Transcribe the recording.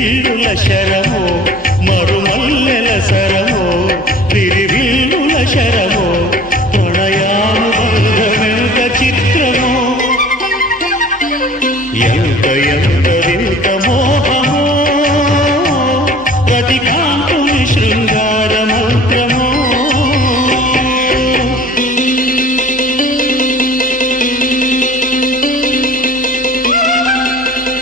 విల్లుల శరమో మరుమల్లెల సరమో విల్లుల శరమో ప్రణయానుబంధమెంత చిత్రమో ఎంత ఎంత వింత